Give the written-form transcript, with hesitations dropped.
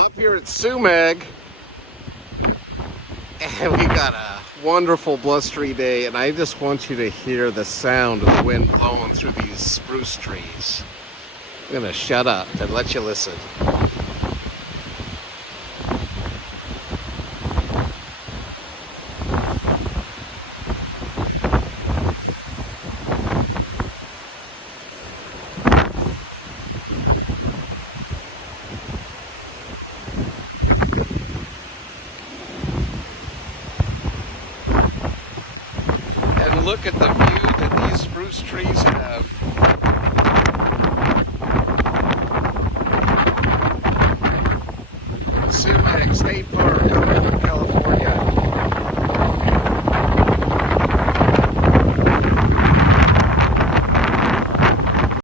up here at Sumag, and we got a wonderful blustery day, and I just want you to hear the sound of the wind blowing through these spruce trees. I'm gonna shut up and let you listen. And look at the view that these spruce trees have. Sumag State Park.